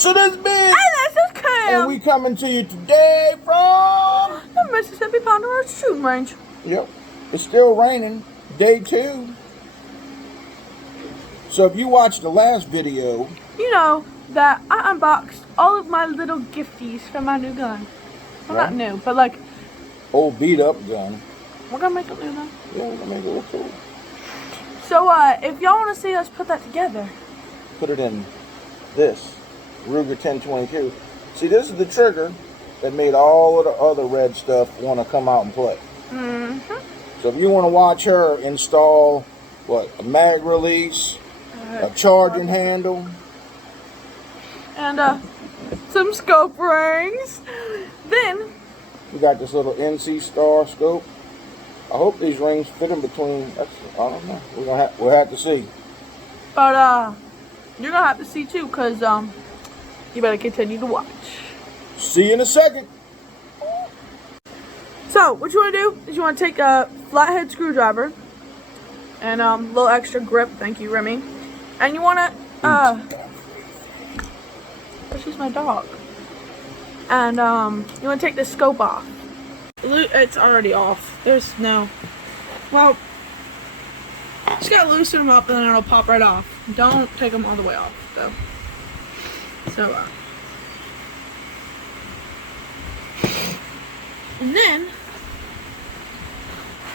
So this is Big, And this is Kim. and we coming to you today from the Mississippi Ponderosa Shooting Range. Yep, it's still raining, day 2. So if you watched the last video, You know that I unboxed all of my little gifties from my new gun. Well, Right. not new, but like, old beat up gun. we're gonna make it new though. Yeah, we're gonna make it look cool. So, if y'all want to see us put that together, Put it in this Ruger 1022. See, this is the trigger that made all of the other red stuff want to come out and play. So if you want to watch her install a mag release, a charging handle, and some scope rings, then we got this little NC Star scope. I hope these rings fit in between. I don't know. We'll have to see. but you're gonna have to see too, cause you better continue to watch. See you in a second. So what you want to do is you want to take a flathead screwdriver and a little extra grip. Thank you, Remy. And you want to she's my dog. And you want to take the scope off. It's already off. There's no. Well, just gotta loosen them up and then it'll pop right off. Don't take them all the way off though. So and then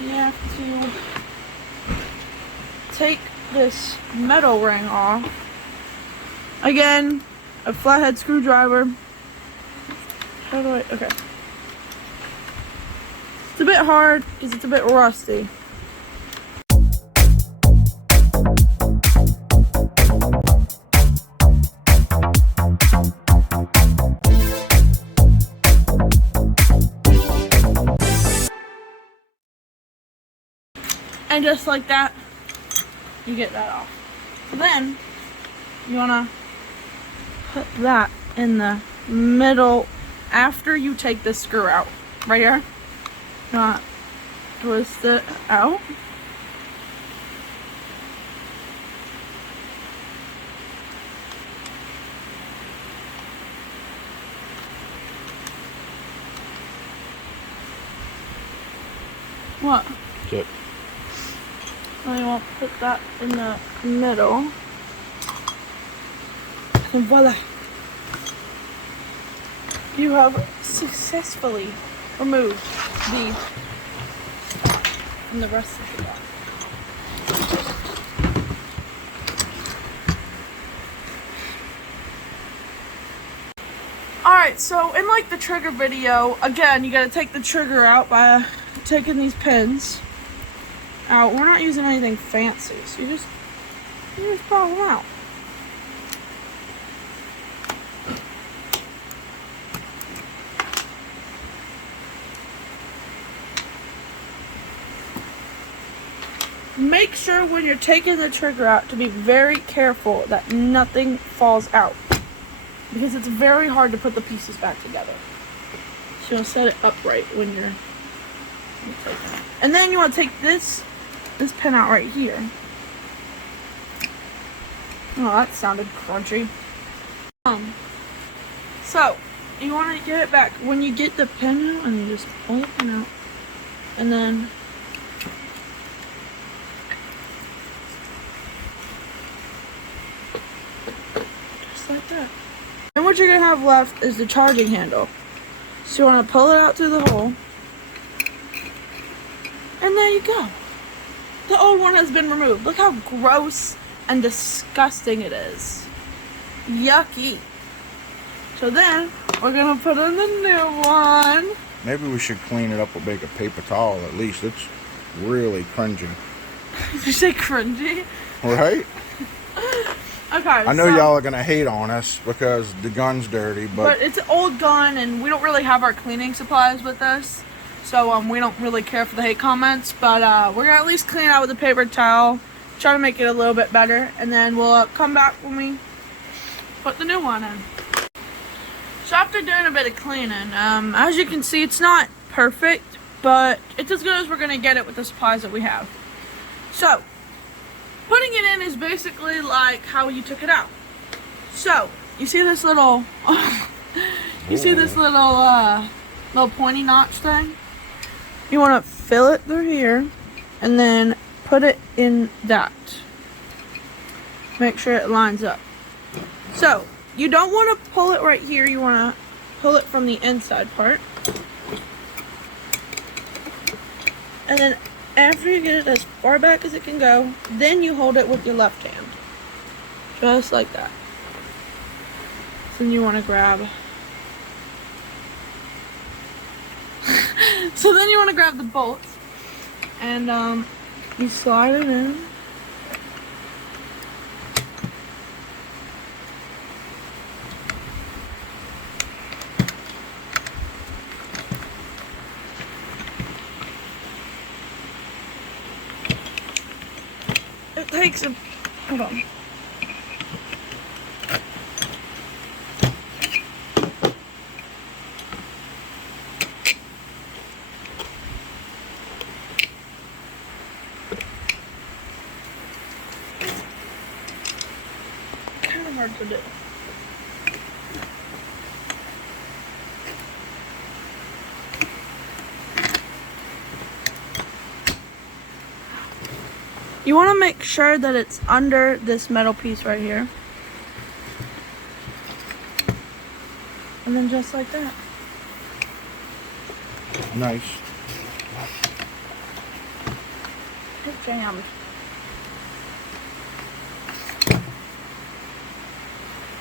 you have to take this metal ring off. Again, a flathead screwdriver. How do I? Okay. It's a bit hard because it's a bit rusty. And just like that, you get that off. So then, you wanna put that in the middle after you take this screw out. Right here. You wanna twist it out. What? Yep. And you want to put that in the middle. And voila! You have successfully removed the from the rest of the box. Alright, so in like the trigger video, again, you gotta take the trigger out by taking these pins out. We're not using anything fancy, so you just pop them out. Make sure when you're taking the trigger out to be very careful that nothing falls out, because it's very hard to put the pieces back together. So you'll set it upright when you're taking it. And then you want to take this pin out right here. Oh, that sounded crunchy. So you want to get it back when you get the pin out, and you just pull the pin out, and then just like that. And what you're gonna have left is the charging handle. So you want to pull it out through the hole, and there you go. The old one has been removed. Look how gross and disgusting it is. Yucky. So then, we're going to put in the new one. Maybe we should clean it up with a paper towel at least. It's really cringy. Did you say cringy? Right? Okay, I know y'all are going to hate on us because the gun's dirty, but it's an old gun and we don't really have our cleaning supplies with us. So we don't really care for the hate comments, but we're going to at least clean it out with a paper towel. Try to make it a little bit better, and then we'll come back when we put the new one in. So after doing a bit of cleaning, as you can see, it's not perfect, but it's as good as we're going to get it with the supplies that we have. So, putting it in is basically like how you took it out. So, you see this little, you see this little pointy notch thing? You want to fill it through here and then put it in that. Make sure it lines up. So, you don't want to pull it right here. You want to pull it from the inside part. And then after you get it as far back as it can go, then you hold it with your left hand. Just like that. Then you want to grab. So then you want to grab the bolts. And you slide it in. It takes a, hold on. Kind of hard to do. You want to make sure that it's under this metal piece right here. And then just like that. Nice. It jammed.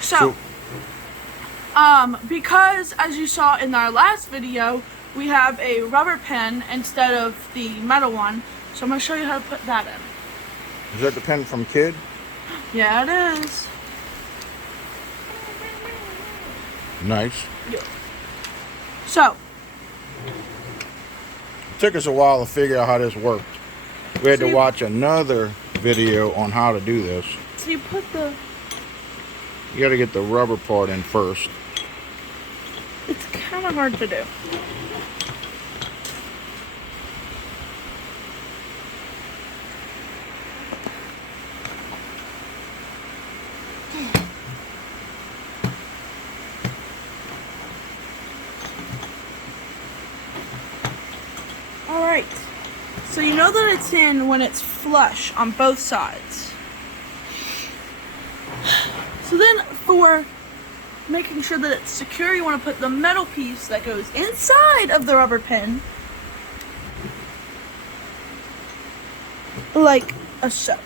So, because as you saw in our last video, we have a rubber pen instead of the metal one. So I'm going to show you how to put that in. Is that the pen from Kid? Yeah, it is. Nice. Yeah. So, It took us a while to figure out how this worked. We had to watch another video on how to do this. so you put the, You got to get the rubber part in first. it's kind of hard to do. Alright, so you know that it's in when it's flush on both sides. So then for making sure that it's secure, you want to put the metal piece that goes inside of the rubber pin like a so.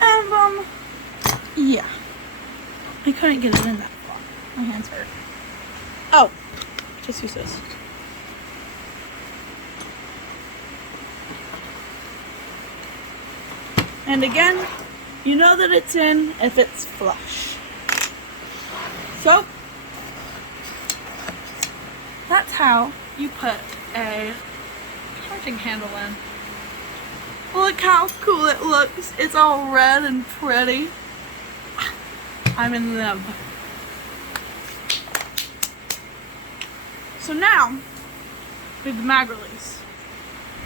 And yeah. I couldn't get it in that far. My hands hurt. Oh, just use this. And again, you know that it's in if it's flush. So, that's how you put a charging handle in. Look how cool it looks. It's all red and pretty. I'm in love. So now, we have the mag release.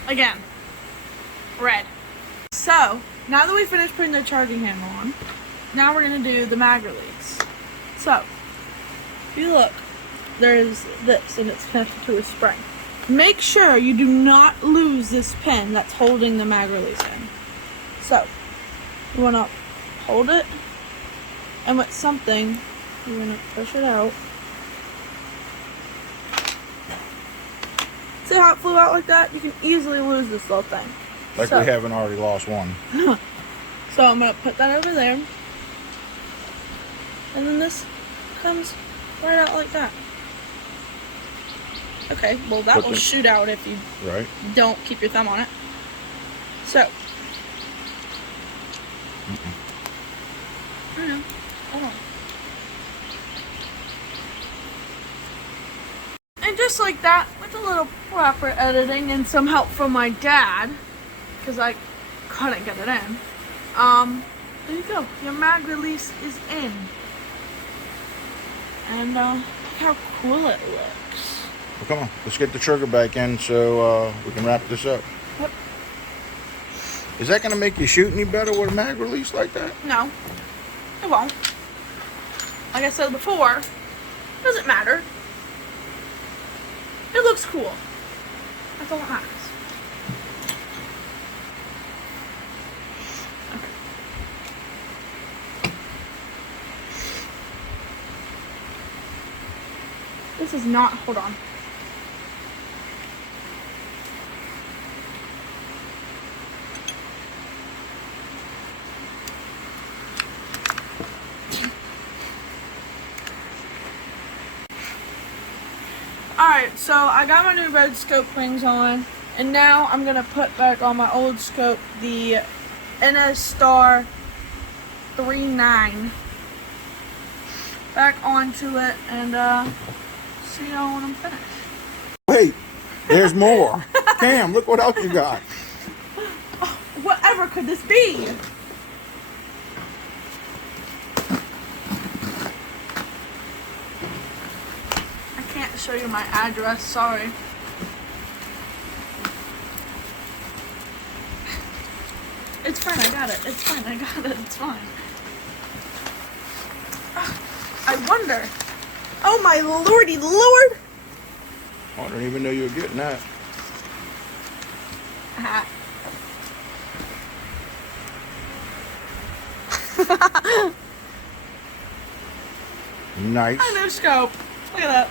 Again, red. So, now that we finished putting the charging handle on, now we're going to do the mag release. So, if you look, there's this, and it's connected to a spring. Make sure you do not lose this pin that's holding the mag release in. So, you want to hold it, and with something, you're going to push it out. See how it flew out like that? You can easily lose this little thing. Like we haven't already lost one. So I'm going to put that over there. And then this comes right out like that. Okay, well that will shoot out if you don't keep your thumb on it. So. I don't know. Hold on. And just like that, with a little proper editing and some help from my dad, because I couldn't get it in, there you go. Your mag release is in. And look how cool it looks. Well, come on, let's get the trigger back in so we can wrap this up. Yep. Is that going to make you shoot any better with a mag release like that? No, it won't. Like I said before, it doesn't matter. It looks cool. That's all that matters. This is not, hold on. Alright, so I got my new red scope rings on, and now I'm going to put back on my old scope the NS Star 39 back onto it, and see y'all when I'm finished. Wait, there's more. Cam, look what else you got. Oh, whatever could this be? I can't show you my address, sorry. It's fine, I got it. It's fine, I got it. It's fine. I wonder. Oh my lordy lord! I don't even know you were getting that. Nice. A new scope. Look at that.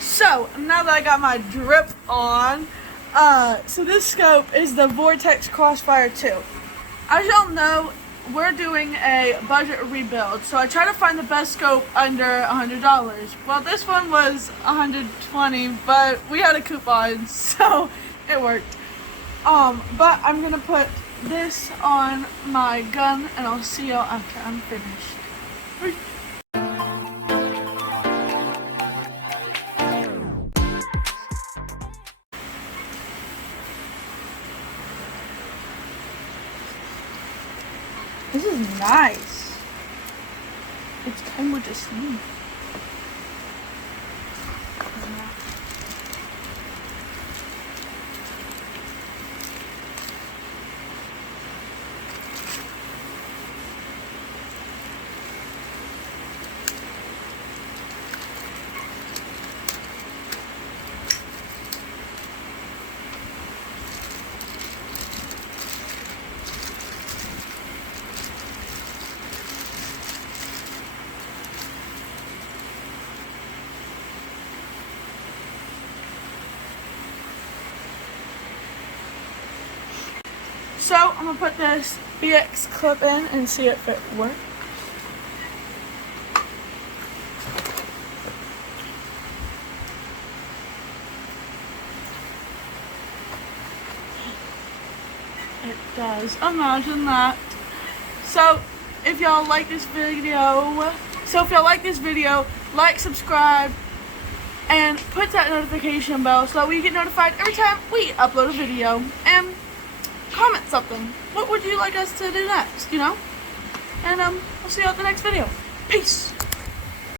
So, now that I got my drip on, so this scope is the Vortex Crossfire 2. As y'all know, we're doing a budget rebuild, so I try to find the best scope under $100. Well, this one was $120, but we had a coupon, so it worked. But I'm gonna put this on my gun, and I'll see y'all after I'm finished. This is nice. It's came with a sleeve. So I'm gonna put this BX clip in and see if it works. It does. Imagine that. So if y'all like this video, like, subscribe, and put that notification bell so that we get notified every time we upload a video. And comment something. What would you like us to do next, you know? And we'll see you at the next video. Peace!